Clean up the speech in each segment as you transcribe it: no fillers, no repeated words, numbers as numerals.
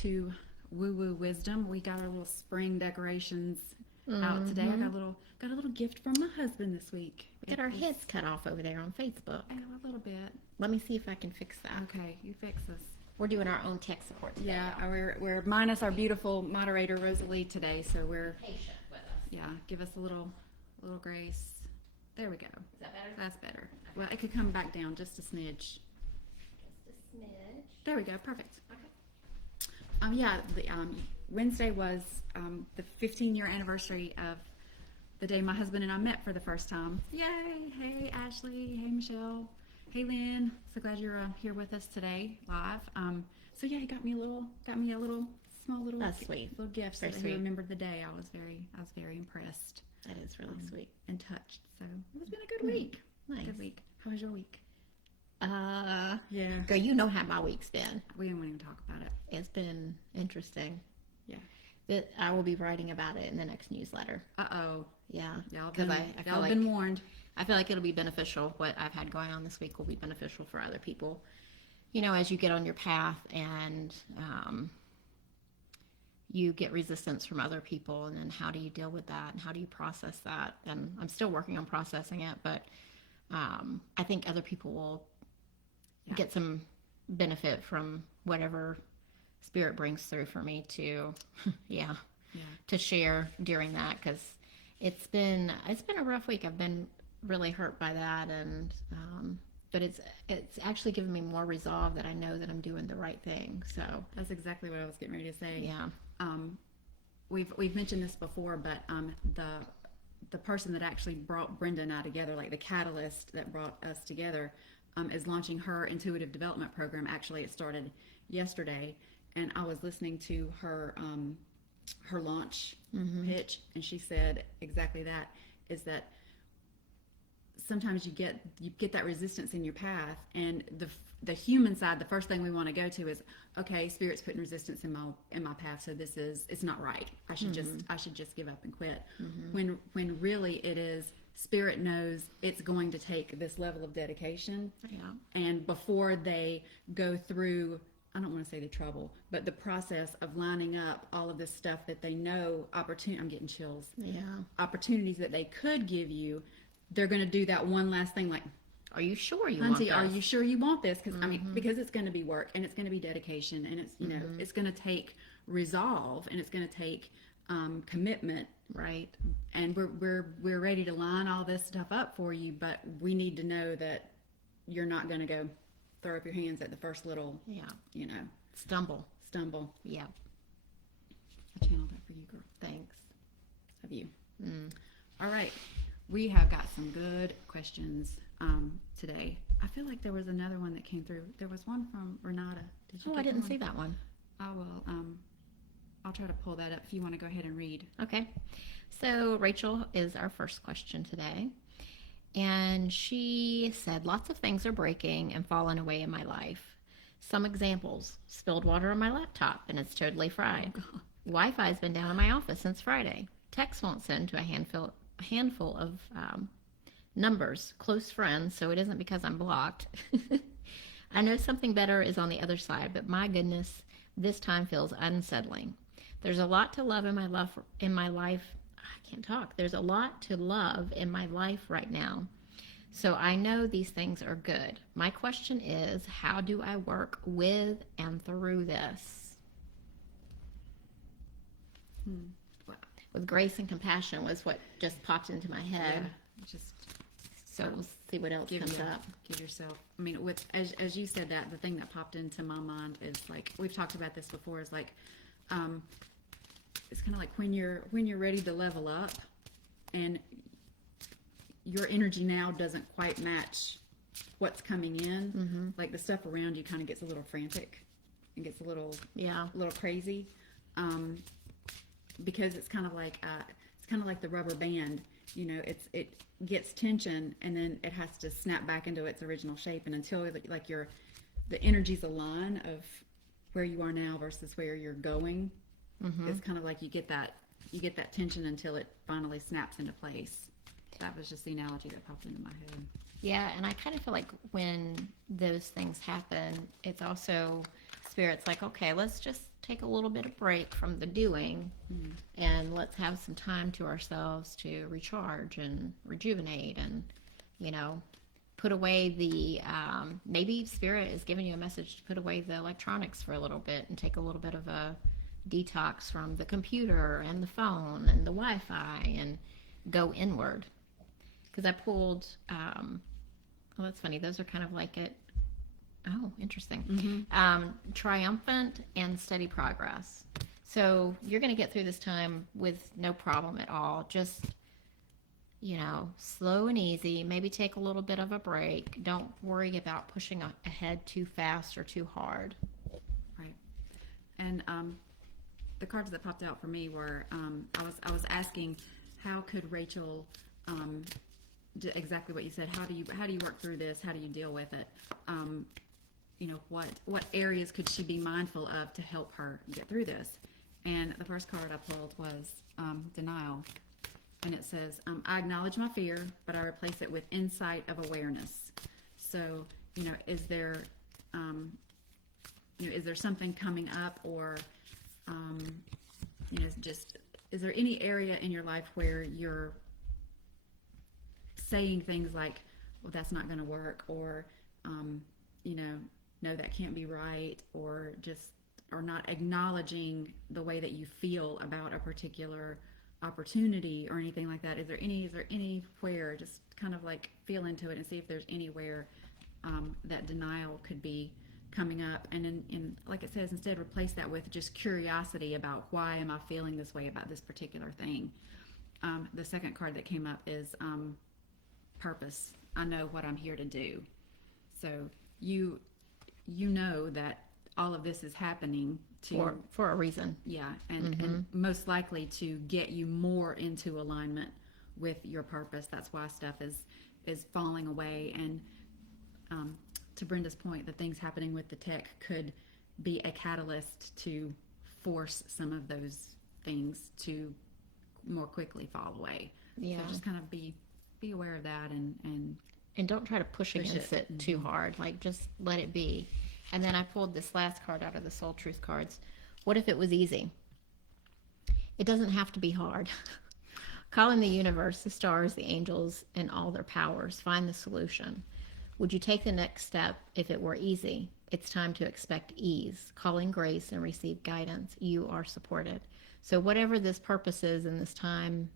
to Woo Woo Wisdom. We got our little spring decorations out today. I got a little gift from my husband this week. We got our heads cut off over there on Facebook. I know a little bit. Let me see if I can fix that. Okay, you fix this. We're doing our own tech support today. Yeah, we're minus our beautiful moderator Rosalie today, so we're Patient with us. yeah. Give us a little grace. There we go. Is that better? That's better. Well, it could come back down just a smidge. Just a smidge. There we go. Perfect. Okay. Wednesday was the 15-year anniversary of the day my husband and I met for the first time. Yay! Hey Ashley. Hey Michelle. Hey Lynn. So glad you're here with us today live. So yeah, he got me a little small little That's sweet. little gift so Very that he sweet. remembered the day. I was very impressed That is really sweet. and touched. So it's been a good week. Nice. Good week. How was your week? Yeah. Girl, you know how my week's been. We didn't even talk about it. It's been interesting. Yeah. I will be writing about it in the next newsletter. Uh-oh. Yeah. Y'all Because been, I feel y'all like been warned. I feel like it'll be beneficial. What I've had going on this week will be beneficial for other people. You know, as you get on your path and you get resistance from other people, and then how do you deal with that and how do you process that? And I'm still working on processing it, but I think other people will get some benefit from whatever spirit brings through for me to, to share during that, because it's been a rough week. I've been really hurt by that, and but it's actually given me more resolve that I know that I'm doing the right thing. So That's exactly what I was getting ready to say. yeah, We've mentioned this before, but the person that actually brought Brenda and I together, like the catalyst that brought us together, is launching her intuitive development program. Actually, it started yesterday, and I was listening to her launch pitch, and she said exactly that. Is that sometimes you get that resistance in your path, and the human side, the first thing we want to go to is, okay, spirit's putting resistance in my path, so it's not right. I should just give up and quit. When really it is, spirit knows it's going to take this level of dedication, and before they go through, I don't want to say the trouble, but the process of lining up all of this stuff that they know, I'm getting chills. yeah. Opportunities that they could give you, they're going to do that one last thing, like, Are you sure you want Hunty, this? are you sure you want this? Because because it's going to be work, and it's going to be dedication, and it's it's going to take resolve, and it's going to take commitment, Right. and we're ready to line all this stuff up for you, but we need to know that you're not going to go throw up your hands at the first little Stumble. stumble. Yeah. I channeled that for you, girl. Thanks. Of you. All right, we have got some good questions today. I feel like there was another one that came through. There was one from Renata. Did you? Oh, get I didn't that see one? that one. I will. I'll try to pull that up if you want to go ahead and read. Okay. So Rachel is our first question today. And she said, lots of things are breaking and falling away in my life. Some examples: spilled water on my laptop and it's totally fried. Oh, Wi-Fi's been down in my office since Friday. Text won't send to a handful of numbers, close friends, so it isn't because I'm blocked. I know something better is on the other side, but my goodness, this time feels unsettling. There's a lot to love in my life. I can't talk. There's a lot to love in my life right now. So I know these things are good. My question is, how do I work with and through this? Wow. With grace and compassion was what just popped into my head. Yeah. Just So we'll see what else comes up. give yourself. I mean, with as you said that, the thing that popped into my mind is, like, we've talked about this before. Is like, it's kind of like when you're ready to level up, and your energy now doesn't quite match what's coming in. Like, the stuff around you kind of gets a little frantic and gets a little crazy, because it's kind of like the rubber band. It gets tension, and then it has to snap back into its original shape. And until, like, the energies align of where you are now versus where you're going, it's kind of like you get that tension until it finally snaps into place. That was just the analogy that popped into my head. Yeah, and I kind of feel like when those things happen, it's also Spirit's like, okay, let's just take a little bit of break from the doing, and let's have some time to ourselves to recharge and rejuvenate, and you know, put away the maybe spirit is giving you a message to put away the electronics for a little bit and take a little bit of a detox from the computer and the phone and the Wi-Fi and go inward. Because I pulled oh, that's funny, those are kind of like it. Oh, interesting. Triumphant and steady progress. So you're going to get through this time with no problem at all. Just, you know, slow and easy. Maybe take a little bit of a break. Don't worry about pushing ahead too fast or too hard. Right. And the cards that popped out for me were I was asking, how could Rachel do exactly what you said? How do you work through this? How do you deal with it? You know, what areas could she be mindful of to help her get through this? And the first card I pulled was denial. And it says, I acknowledge my fear, but I replace it with insight of awareness. So, you know, is there something coming up, or, you know, is there any area in your life where you're saying things like, well, that's not going to work, or, you know, no, that can't be right, or not acknowledging the way that you feel about a particular opportunity or anything like that? Is there anywhere, just kind of like feel into it and see if there's anywhere that denial could be coming up, and in like it says, instead replace that with just curiosity about, why am I feeling this way about this particular thing? The second card that came up is purpose. I know what I'm here to do. So you know that all of this is happening for a reason. Yeah, and most likely to get you more into alignment with your purpose. That's why stuff is falling away. And to Brenda's point, the things happening with the tech could be a catalyst to force some of those things to more quickly fall away. Yeah. So just kind of be aware of that, and don't try to push against it too hard. Like, just let it be. And then I pulled this last card out of the Soul Truth cards. What if it was easy? It doesn't have to be hard. Call in the universe, the stars, the angels, and all their powers. Find the solution. Would you take the next step if it were easy? It's time to expect ease. Call in grace and receive guidance. You are supported. So whatever this purpose is in this time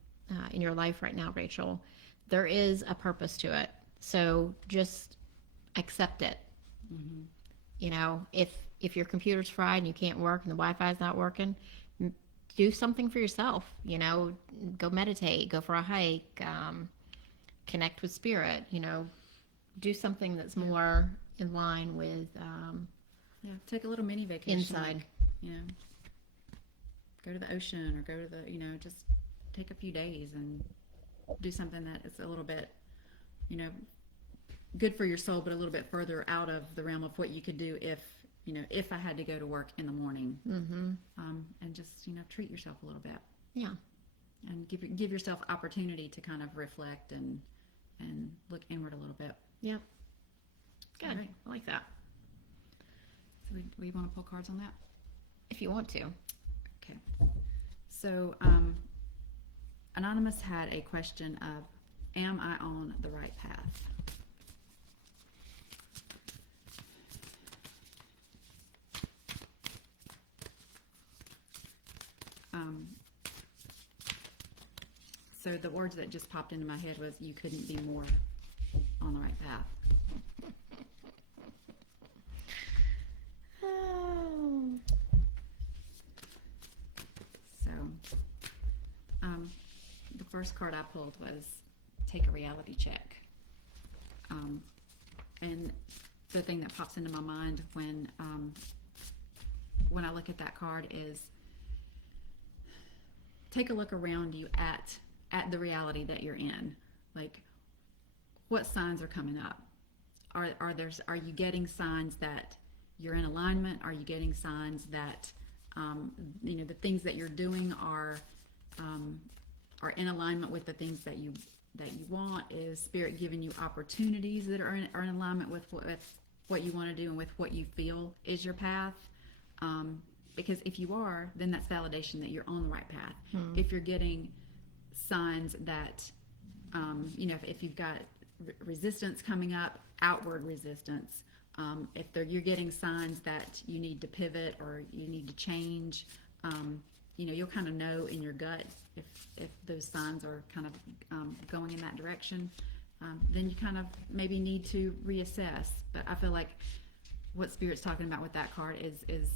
in your life right now, Rachel, there is a purpose to it. So just accept it. You know, if your computer's fried and you can't work and the Wi-Fi's not working, do something for yourself. You know, go meditate, go for a hike, connect with spirit. You know, do something that's more in line with take a little mini vacation inside. Like, you know, go to the ocean, or go to the, you know, just take a few days and do something that is a little bit, you know, good for your soul, but a little bit further out of the realm of what you could do if I had to go to work in the morning. And just, you know, treat yourself a little bit. Yeah. And give yourself opportunity to kind of reflect and look inward a little bit. Yeah. Good. Right. I like that. So we want to pull cards on that? If you want to. Okay. So Anonymous had a question of, am I on the right path? So the words that just popped into my head was, you couldn't be more on the right path. So the first card I pulled was take a reality check. And the thing that pops into my mind when I look at that card is, take a look around you at the reality that you're in. Like, what signs are coming up? Are you getting signs that you're in alignment? Are you getting signs that you know, the things that you're doing are in alignment with the things that you want? Is Spirit giving you opportunities that are in alignment with what you want to do and with what you feel is your path? because if you are, then that's validation that you're on the right path. If you're getting signs that, if you've got resistance coming up, outward resistance, if you're getting signs that you need to pivot or you need to change, you'll kind of know in your gut if those signs are kind of going in that direction. Then you kind of maybe need to reassess. But I feel like what Spirit's talking about with that card is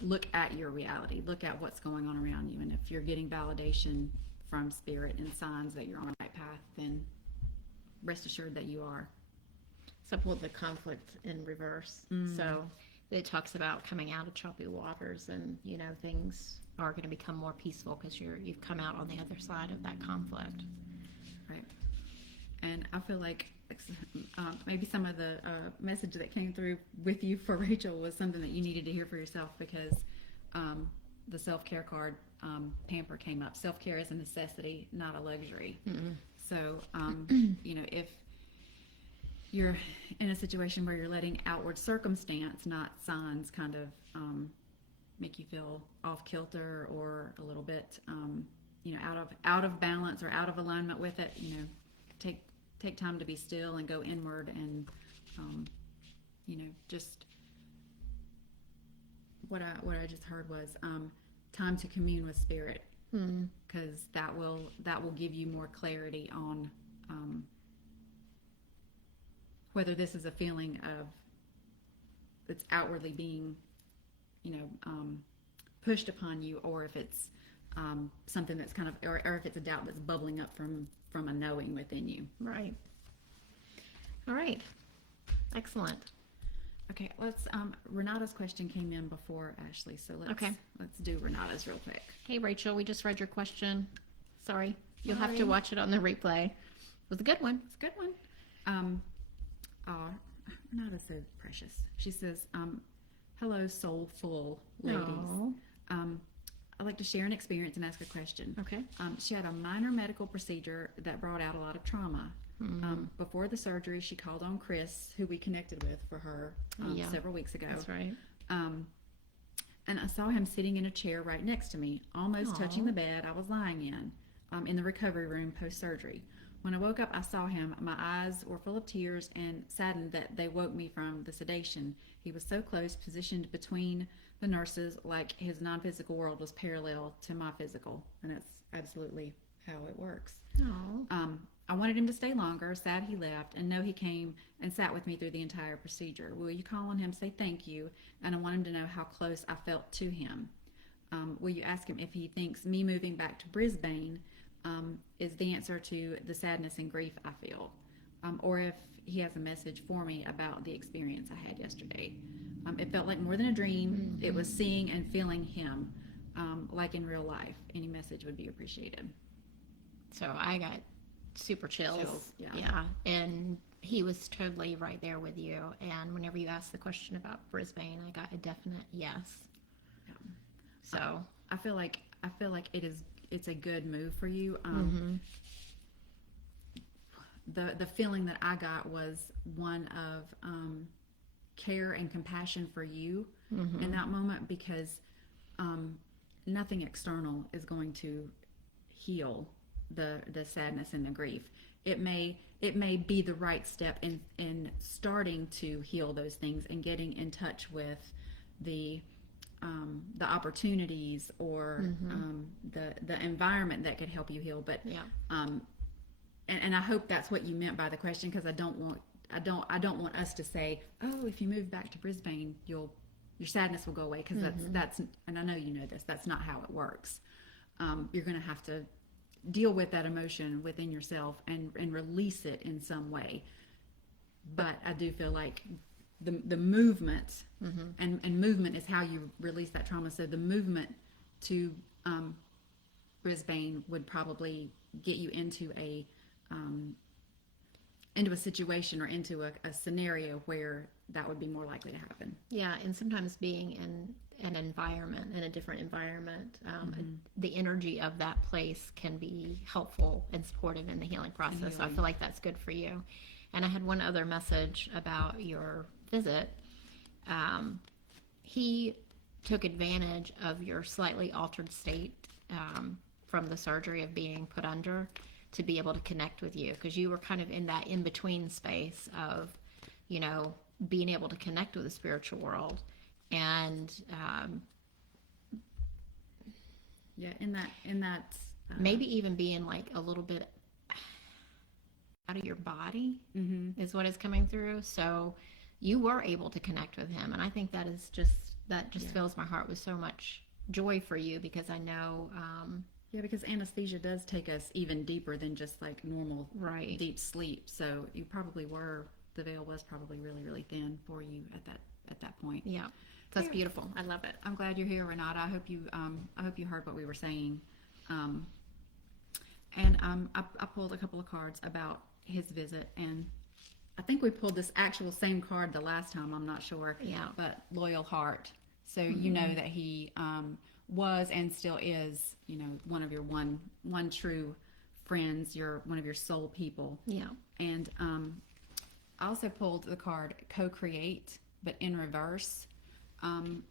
look at your reality, look at what's going on around you, and if you're getting validation from Spirit and signs that you're on the right path, then rest assured that you are. So I pulled the conflict in reverse. So it talks about coming out of choppy waters, and things are going to become more peaceful because you've come out on the other side of that conflict. Right. And I feel like maybe some of the message that came through with you for Rachel was something that you needed to hear for yourself, because the self-care card, pamper, came up. Self-care is a necessity, not a luxury. So, if you're in a situation where you're letting outward circumstance, not signs, kind of make you feel off kilter or a little bit, out of balance or out of alignment with it, take time to be still and go inward and, just what I just heard was time to commune with Spirit, because that will give you more clarity on whether this is a feeling of that's outwardly being, pushed upon you, or if it's something that's kind of, or if it's a doubt that's bubbling up from a knowing within you. Right. All right. Excellent. Okay, let's. Renata's question came in before Ashley, so let's do Renata's real quick. Hey, Rachel, we just read your question. Sorry. You'll have to watch it on the replay. It was a good one. It's a good one. Renata's so precious. She says, hello, soulful ladies. I'd like to share an experience and ask a question. Okay. She had a minor medical procedure that brought out a lot of trauma. Before the surgery, she called on Chris, who we connected with for her several weeks ago. That's right. And I saw him sitting in a chair right next to me, almost touching the bed I was lying in the recovery room post-surgery. When I woke up, I saw him. My eyes were full of tears and saddened that they woke me from the sedation. He was so close, positioned between the nurses, like his non-physical world was parallel to my physical. And that's absolutely how it works. I wanted him to stay longer, sad he left, and know he came and sat with me through the entire procedure. Will you call on him, say thank you, and I want him to know how close I felt to him. Will you ask him if he thinks me moving back to Brisbane is the answer to the sadness and grief I feel, or if he has a message for me about the experience I had yesterday. It felt like more than a dream. It was seeing and feeling him, like in real life. Any message would be appreciated. So I got super chills. Yeah. And he was totally right there with you. And whenever you asked the question about Brisbane, I got a definite yes. Yeah. So I feel like it's a good move for you. The feeling that I got was one of care and compassion for you in that moment, because nothing external is going to heal the sadness and the grief. It may be the right step in starting to heal those things and getting in touch with the opportunities or the environment that could help you heal. But and I hope that's what you meant by the question, because I don't want us to say, oh, if you move back to Brisbane, your sadness will go away, because that's and I know you know this, that's not how it works. You're going to have to deal with that emotion within yourself and release it in some way. But I do feel like the movement and movement is how you release that trauma. So the movement to Brisbane would probably get you into a situation or into a scenario where that would be more likely to happen. Yeah, and sometimes being in an environment, in a different environment, the energy of that place can be helpful and supportive in the healing process. So I feel like that's good for you. And I had one other message about your visit. He took advantage of your slightly altered state from the surgery of being put under to be able to connect with you, because you were kind of in that in-between space of, you know, being able to connect with the spiritual world. And in that maybe even being like a little bit out of your body is what is coming through. So you were able to connect with him, and I think that fills my heart with so much joy for you, because I know because anesthesia does take us even deeper than just like normal right deep sleep. So you probably were, the veil was probably really, really thin for you at that point. Yeah, that's beautiful. I love it. I'm glad you're here, Renata. I hope you heard what we were saying. I pulled a couple of cards about his visit, and I think we pulled this actual same card the last time. I'm not sure. Yeah. But loyal heart. So you know that he was and still is, you know, one of your one true friends. You're one of your soul people. Yeah. And I also pulled the card co-create, but in reverse. And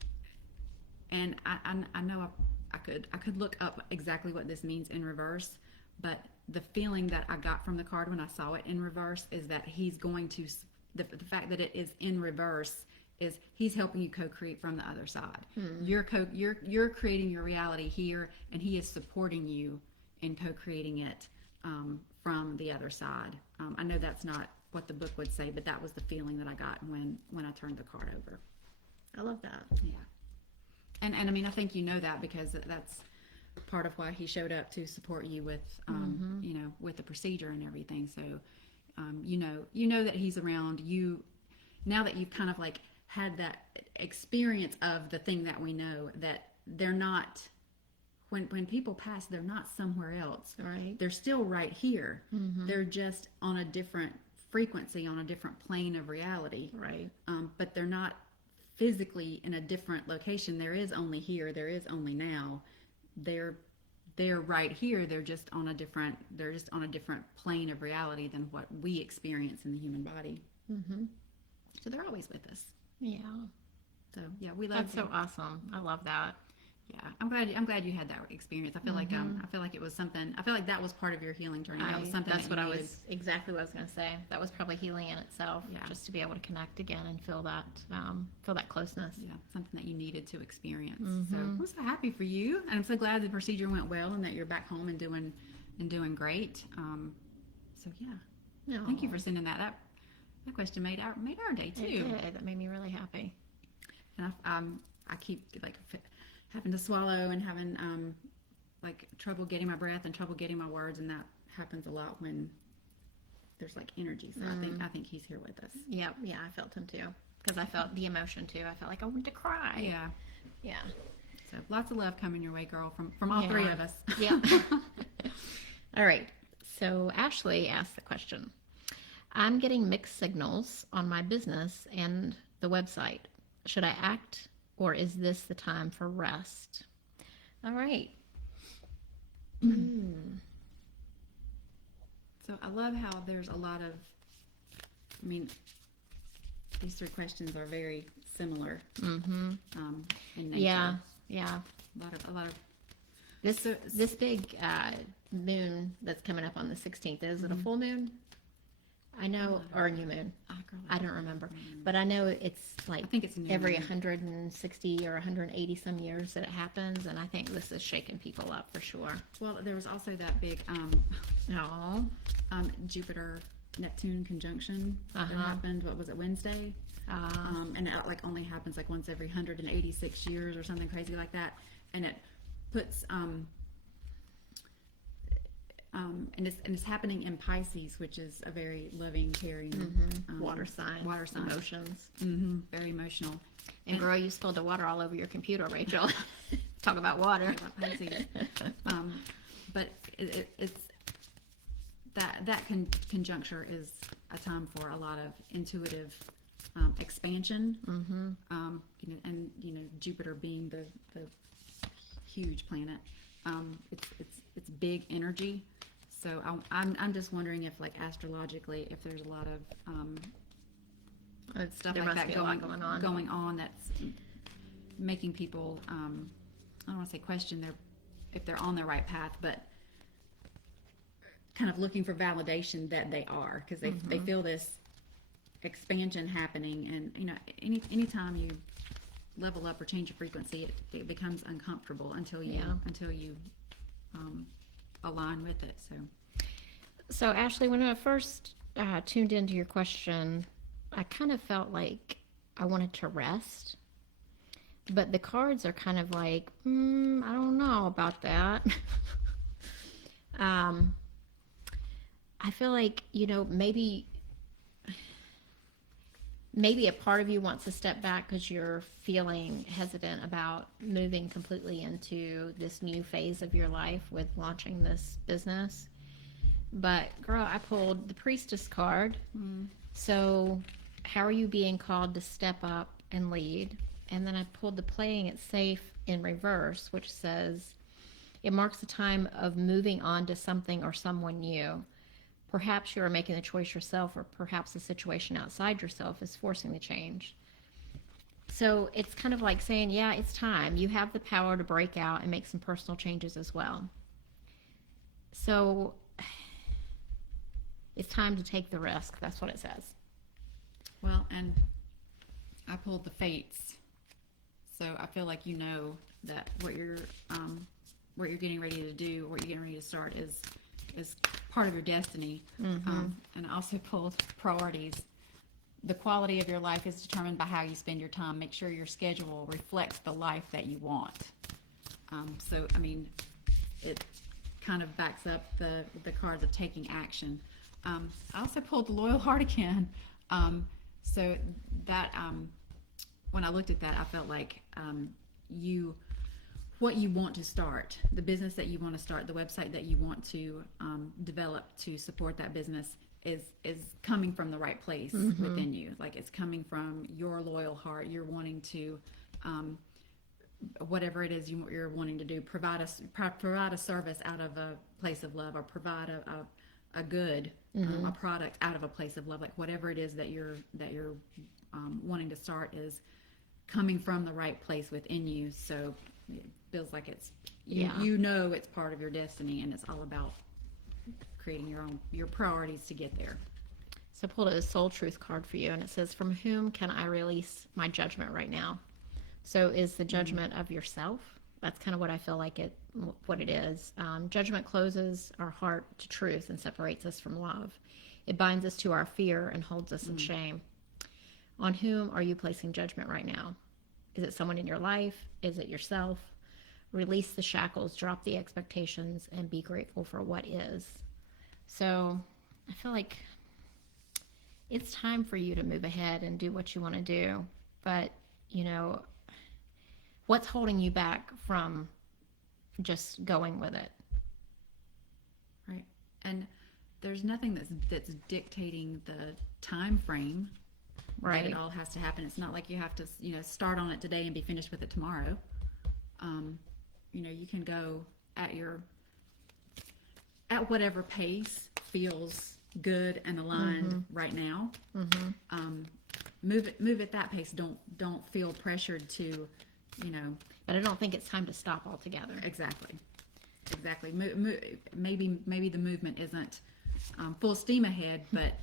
I know I could look up exactly what this means in reverse, but the feeling that I got from the card when I saw it in reverse is that he's going to, the fact that it is in reverse is he's helping you co-create from the other side. You're creating your reality here, and he is supporting you in co-creating it from the other side. I know that's not what the book would say, but that was the feeling that I got when I turned the card over. I love that. Yeah. And I mean, I think you know that because that's part of why he showed up to support you with, you know, with the procedure and everything. So, you know that he's around you now that you've kind of like had that experience of the thing that we know, that they're not, when people pass, they're not somewhere else. Right. They're still right here. They're just on a different frequency, on a different plane of reality. Right. But they're not physically in a different location. There is only here. There is only now. They're right here. They're just on a different plane of reality than what we experience in the human body. So they're always with us. Yeah. So yeah, we love That's you. so awesome. I love that. Yeah, I'm glad you had that experience. I feel like it was something. I feel like that was part of your healing journey. That was something. That's what I was exactly what I was going to say. That was probably healing in itself. Yeah. Just to be able to connect again and feel that closeness. Yeah, something that you needed to experience. So I'm so happy for you, and I'm so glad the procedure went well and that you're back home and doing great. So yeah, thank you for sending that. That question made our day too. It did. That made me really happy. And I keep like having to swallow and having like trouble getting my breath and trouble getting my words, and that happens a lot when there's like energy. So I think he's here with us. Yeah, I felt him too, because I felt the emotion too. I felt like I wanted to cry. Yeah. So lots of love coming your way, girl, from all three of us. Yeah. All right. So Ashley asked the question. I'm getting mixed signals on my business and the website. Should I act, or is this the time for rest? All right. So I love how there's a lot of, I mean, these three questions are very similar. In nature. Yeah. A lot of. This big moon that's coming up on the 16th, is it a full moon? I know, or a new moon. I don't remember. But I know it's like I think it's every 160 or 180 some years that it happens, and I think this is shaking people up for sure. Well, there was also that big Jupiter Neptune conjunction that happened. What was it, Wednesday? And it like only happens like once every 186 years or something crazy like that, and it puts and it's happening in Pisces, which is a very loving, caring Water sign. Emotions. Very emotional. And girl, you spilled the water all over your computer, Rachel. Talk about water. Pisces. But it's that conjuncture is a time for a lot of intuitive expansion. And Jupiter being the huge planet, it's big energy. So I'm just wondering if, like, astrologically, if there's a lot of stuff there like must that be a lot going on. that's making people, I don't want to say question if they're on the right path, but kind of looking for validation that they are, because they feel this expansion happening, and anytime you level up or change your frequency, it becomes uncomfortable until you align with it. So Ashley, when I first tuned into your question, I kind of felt like I wanted to rest, but the cards are kind of like, I don't know about that. I feel like, maybe a part of you wants to step back because you're feeling hesitant about moving completely into this new phase of your life with launching this business. But girl, I pulled the Priestess card. So how are you being called to step up and lead? And then I pulled the Playing It Safe in reverse, which says it marks a time of moving on to something or someone new. Perhaps you are making the choice yourself, or perhaps the situation outside yourself is forcing the change. So it's kind of like saying, yeah, it's time. You have the power to break out and make some personal changes as well. So it's time to take the risk. That's what it says. Well, and I pulled the Fates, so I feel like that what you're getting ready to do, what you're getting ready to start is part of your destiny. And I also pulled Priorities. The quality of your life is determined by how you spend your time. Make sure your schedule reflects the life that you want. So, I mean, it kind of backs up the cards of taking action. I also pulled the Loyal Heart again. So that when I looked at that, I felt like what you want to start, the business that you want to start, the website that you want to develop to support that business is coming from the right place within you. Like, it's coming from your loyal heart. You're wanting to, whatever it is you're wanting to do, provide a service out of a place of love, or provide a good, a product out of a place of love. Like, whatever it is that you're wanting to start is coming from the right place within you. So it feels like it's it's part of your destiny, and it's all about creating your priorities to get there. So I pulled a Soul Truth card for you, and it says, from whom can I release my judgment right now? So is the judgment of yourself? That's kind of what I feel like what it is. Judgment closes our heart to truth and separates us from love. It binds us to our fear and holds us in shame. On whom are you placing judgment right now? Is it someone in your life? Is it yourself? Release the shackles, drop the expectations, and be grateful for what is. So I feel like it's time for you to move ahead and do what you want to do. But, what's holding you back from just going with it? Right. And there's nothing that's dictating the time frame. Right. That it all has to happen. It's not like you have to, start on it today and be finished with it tomorrow. You can go at whatever pace feels good and aligned right now. Move at that pace. Don't feel pressured to, But I don't think it's time to stop altogether. Exactly. Maybe the movement isn't full steam ahead, but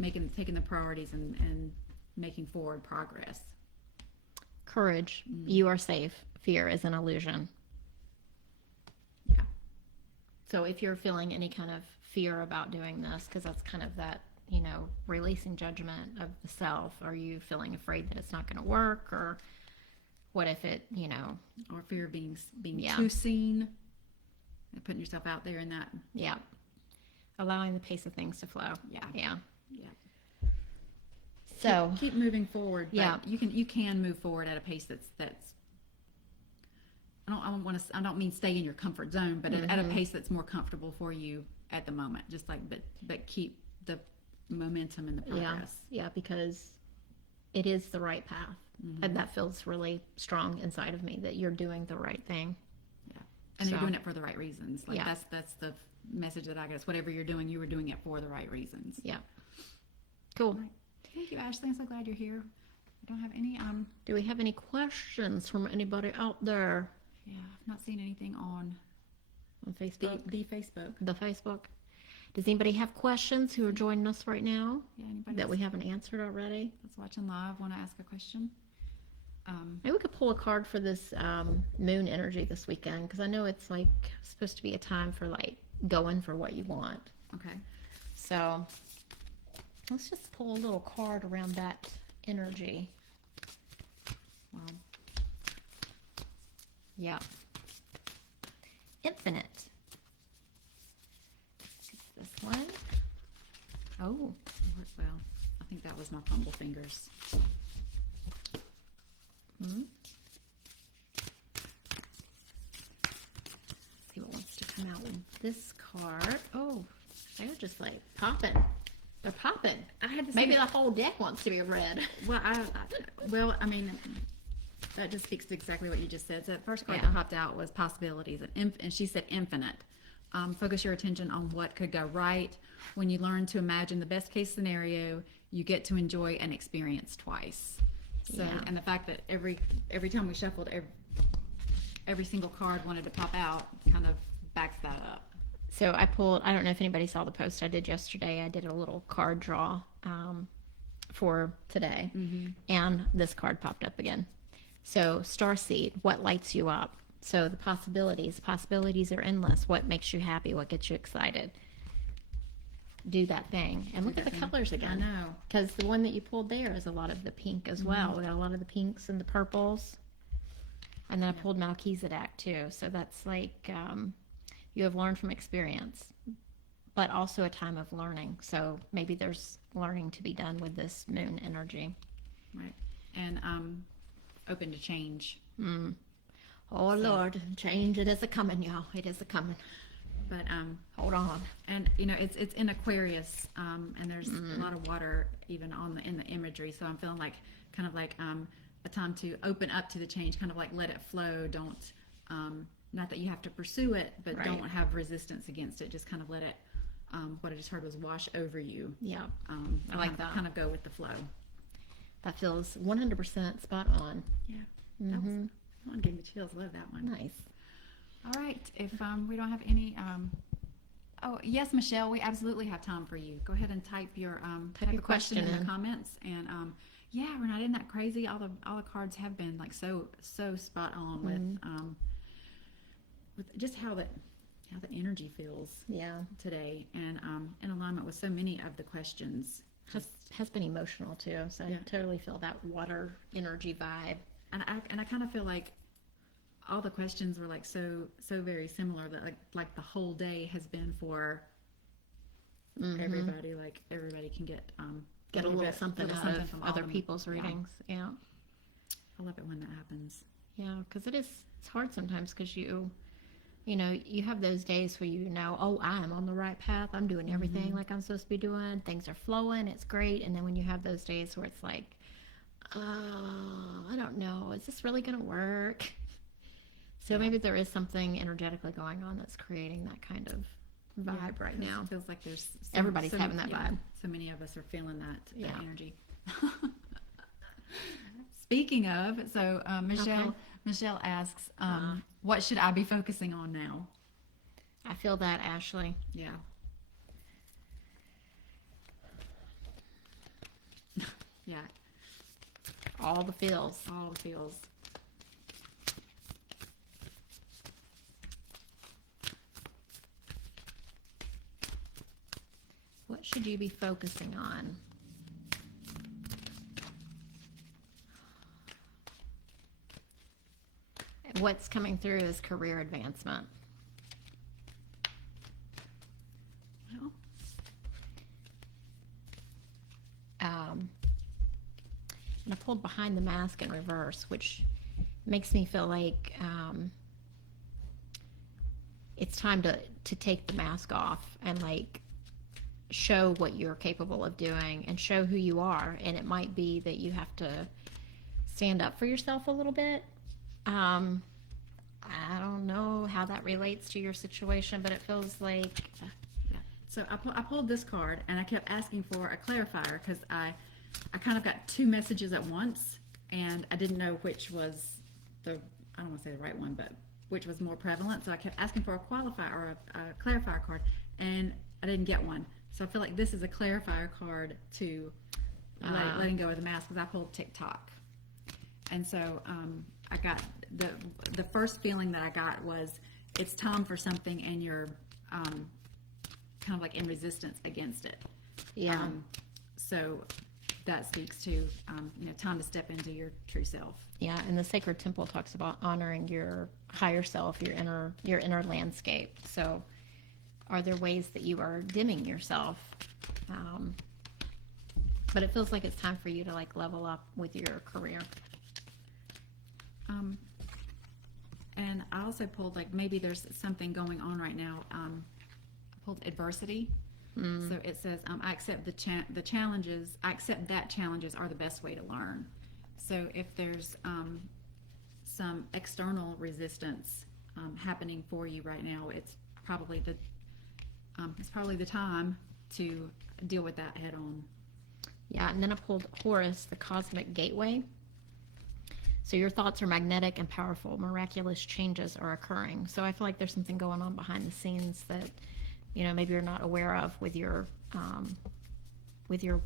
taking the priorities and making forward progress. Courage. You are safe. Fear is an illusion. Yeah. So if you're feeling any kind of fear about doing this, because that's kind of that, releasing judgment of the self, are you feeling afraid that it's not going to work? Or what if it, Or fear of being too seen, and putting yourself out there in that. Yeah. Allowing the pace of things to flow. Yeah. So keep moving forward. But you can move forward at a pace that's. I don't mean stay in your comfort zone, but at a pace that's more comfortable for you at the moment. Just but keep the momentum and the progress. Yeah, because it is the right path, and that feels really strong inside of me that you're doing the right thing. Yeah, and you're doing it for the right reasons. Like that's the message that I guess. Whatever you're doing, you were doing it for the right reasons. Yeah. Cool. Right. Thank you, Ashley. I'm so glad you're here. don't have any. Do we have any questions from anybody out there Yeah, I've not seen anything on Facebook? the Facebook. The Facebook. Does anybody have questions who are joining us right now Yeah, anybody that we that's haven't answered already? watching live want to ask a question? Maybe we could pull a card for this moon energy this weekend, because I know it's like supposed to be a time for like going for what you want. Okay. So let's just pull a little card around that energy. Wow. Yeah. Infinite. This one. Oh. Well, I think that was my fumble fingers. Hmm. See what wants to come out with this card. Oh, they're just like popping. They're popping. I had to Maybe the whole deck wants to be red. Well, I mean, that just speaks to exactly what you just said. So the first card Yeah. that popped out was possibilities, and she said infinite. Focus your attention on what could go right. When you learn to imagine the best case scenario, you get to enjoy an experience twice. So, Yeah. and the fact that every time we shuffled, every single card wanted to pop out kind of backs that up. So I pulled, I don't know if anybody saw the post I did yesterday. I did a little card draw for today, and this card popped up again. So Starseed, what lights you up? So the possibilities are endless. What makes you happy? What gets you excited? Do that thing. And look at the colors I again. know. Because the one that you pulled there is a lot of the pink as well. We got a lot of the pinks and the purples. And then I pulled Melchizedek too. So that's like you have learned from experience, but also a time of learning. So maybe there's learning to be done with this moon energy. Right. And open to change. Oh Lord, change, it is a coming, y'all. It is a coming. But Hold on. and you know it's in Aquarius, and there's a lot of water even in the imagery. So I'm feeling like kind of like a time to open up to the change, kind of like let it flow. Don't not that you have to pursue it, but Right. don't have resistance against it. Just kind of let it. What I just heard was wash over you. Yeah, I like that. Kind of go with the flow. that feels 100% spot on. Yeah. That one gave me chills. Love that one. Nice. All right. If we don't have any, oh yes, Michelle, we absolutely have time for you. Go ahead and type your your question in in. the comments. And yeah, Renata, isn't that crazy? All the cards have been like so spot on with just how the energy feels Yeah, today, and in alignment with so many of the questions. has been emotional too. So Yeah. I totally feel that water energy vibe. And I kind of feel like all the questions were like so very similar that like the whole day has been for everybody. Like everybody can get Get a little bit- something little out something of from all other them. people's Yeah. readings. Yeah. I love it when that happens. Yeah, because it's hard sometimes because you know, you have those days where you know, oh, I am on the right path. I'm doing everything like I'm supposed to be doing. Things are flowing. It's great. And then when you have those days where it's like, oh, I don't know. Is this really going to work? So maybe there is something energetically going on that's creating that kind of vibe right now. It feels like there's Everybody's having that vibe. So many of us are feeling that Yeah. energy. Speaking of, so Michelle asks, what should I be focusing on now? I feel that, Ashley. Yeah. Yeah. All the feels. All the feels. What should you be focusing on? What's coming through is career advancement. Well, And I pulled behind the mask in reverse, which makes me feel like it's time to take the mask off and like show what you're capable of doing and show who you are. And it might be that you have to stand up for yourself a little bit. I don't know how that relates to your situation, but it feels like yeah. So I pulled this card, and I kept asking for a clarifier because I I kind of got two messages at once, and I didn't know which was I don't want to say the right one, but which was more prevalent. So I kept asking for a qualifier or a clarifier card, and I didn't get one. So I feel like this is a clarifier card to letting go of the mask, because I pulled TikTok. And so I got the first feeling that I got was it's time for something, and you're kind of like in resistance against it. Yeah. So that speaks to time to step into your true self. Yeah, and the sacred temple talks about honoring your higher self, your inner landscape. So, are there ways that you are dimming yourself? But it feels like it's time for you to like level up with your career. And I also pulled like maybe there's something going on right now. I pulled adversity. So it says I accept the challenges. I accept that challenges are the best way to learn. So if there's some external resistance happening for you right now, it's probably the time to deal with that head on. Yeah, and then I pulled Horus, the cosmic gateway. So your thoughts are magnetic and powerful. Miraculous changes are occurring. So I feel like there's something going on behind the scenes that, maybe you're not aware of with your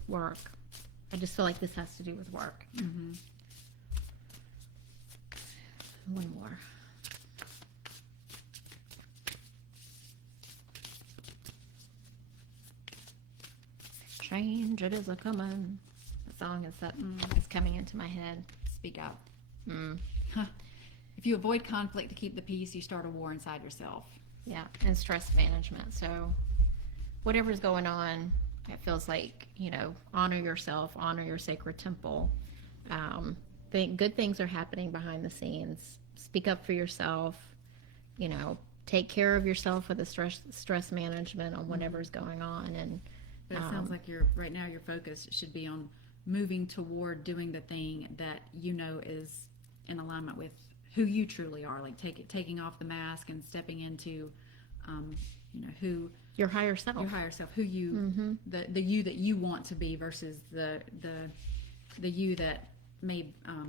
work. I just feel like this has to do with work. Mm-hmm. One more. Change it is a coming. The song is coming into my head. Speak up. Mm. Huh. If you avoid conflict to keep the peace, you start a war inside yourself. Yeah, and stress management. So whatever's going on, it feels like, honor yourself, honor your sacred temple. Good things are happening behind the scenes. Speak up for yourself, take care of yourself with the stress management on whatever's going on. And but it sounds like right now your focus should be on moving toward doing the thing that is in alignment with who you truly are, like taking off the mask and stepping into who your higher self, who you the you that you want to be versus the you that may well,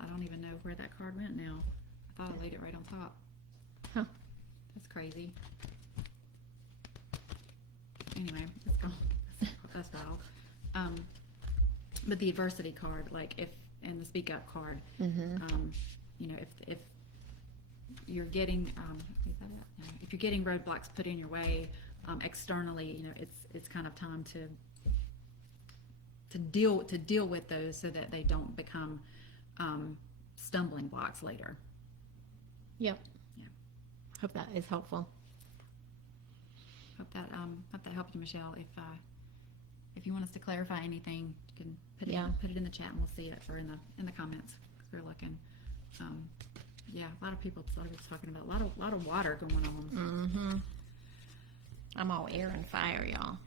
I don't even know where that card went now. I thought I laid it right on top. Huh. That's crazy. Anyway, it's gone. That's foul. But the adversity card, and the speak up card, if you're getting if you're getting roadblocks put in your way externally, it's kind of time to deal with those so that they don't become stumbling blocks later. Yep. Yeah. Hope that is helpful. Hope that helped you, Michelle. If you want us to clarify anything, you can put it in the chat and we'll see it, or in the comments, because we're looking. A lot of people talking about a lot of water going on. Mm-hmm. I'm all air and fire, y'all.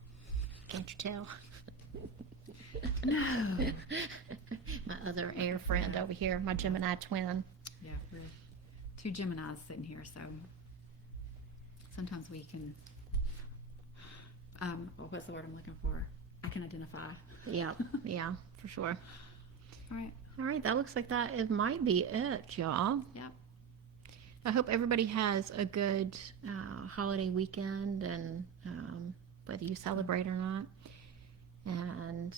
Can't you tell? No. My other air friend over here, my Gemini twin. Yeah, we're two Geminis sitting here, so sometimes we can. What's the word I'm looking for? I can identify. Yeah, for sure. All right. That looks like it might be it, y'all. Yeah. I hope everybody has a good holiday weekend, and whether you celebrate or not. And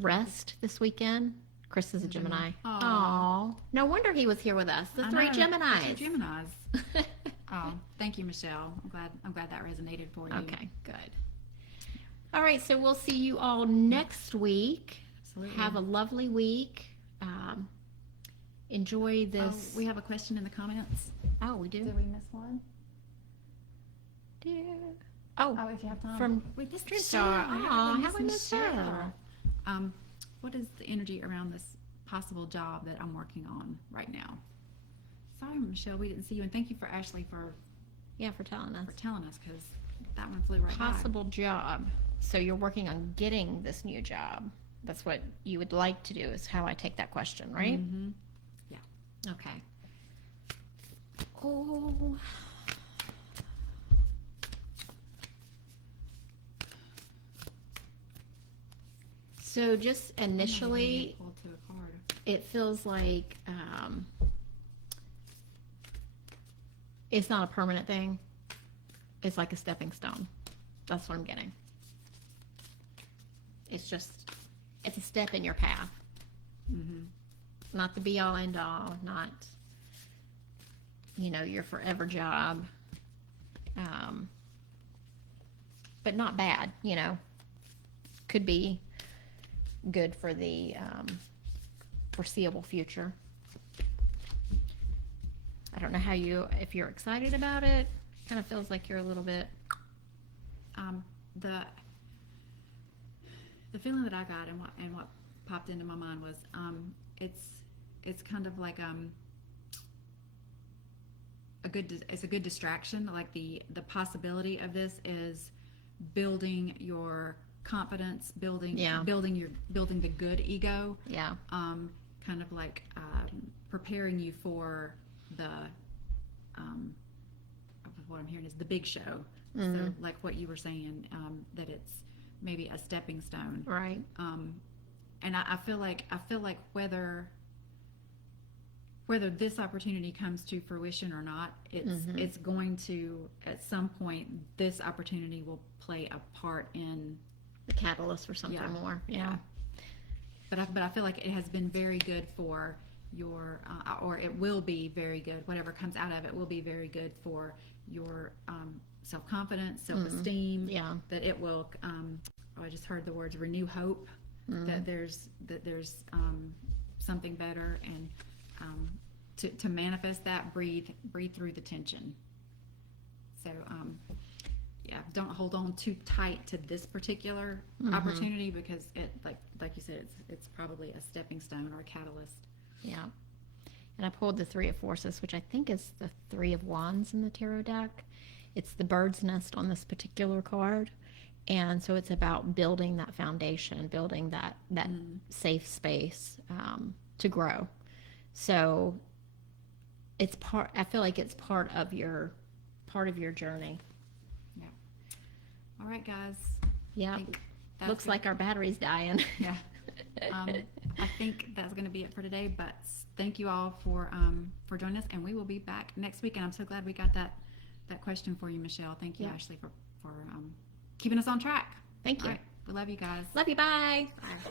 rest this weekend. Chris is a Gemini. Aw. No wonder he was here with us. The three Geminis. The 3 Geminis. Oh, thank you, Michelle. I'm glad that resonated for you. Okay, good. All right, so we'll see you all next week. Absolutely. Have a lovely week. Enjoy this. We have a question in the comments. Oh, we do? Did we miss one? Oh, if you have time. from we missed Star. Oh, how we missed her. her. What is the energy around this possible job that I'm working on right now? Sorry, Michelle, we didn't see you, and thank you for Ashley for telling us. because that one flew right by. Possible job. So you're working on getting this new job. That's what you would like to do, is how I take that question, right? Mm-hmm. Yeah. Okay. Oh. So just initially, Pulled to a card. it feels like it's not a permanent thing. It's like a stepping stone. That's what I'm getting. It's a step in your path. Mm-hmm. Not the be all end all, not, your forever job. But not bad, Could be good for the foreseeable future. I don't know if you're excited about it. Kind of feels like you're a little bit. The feeling that I got and what popped into my mind was it's kind of like it's a good distraction. Like the possibility of this is building your confidence, building the good ego. Yeah. Kind of like preparing you for the what I'm hearing is the big show. Mm-hmm. So like what you were saying, that it's maybe a stepping stone. Right. And I feel like whether this opportunity comes to fruition or not, it's going to, at some point, this opportunity will play a part in the catalyst for something more. Yeah. But I feel like it has been very good for your, or it will be very good. Whatever comes out of it will be very good for your self-confidence, self-esteem. Yeah. That it will. I just heard the words renew hope. That there's something better, and to manifest that, breathe through the tension. So don't hold on too tight to this particular opportunity, because it like you said, it's probably a stepping stone or a catalyst. Yeah. And I pulled the Three of Forces, which I think is the Three of Wands in the tarot deck. It's the bird's nest on this particular card. And so it's about building that foundation, building that safe space to grow. So I feel like it's part of your journey. Yeah. All right, guys. Yeah. Looks like our battery's dying. Yeah. I think that's going to be it for today, but thank you all for joining us, and we will be back next week. And I'm so glad we got that question for you, Michelle. Thank you, Ashley, for keeping us on track. Thank you. All right. We love you guys. Love you. Bye. Bye.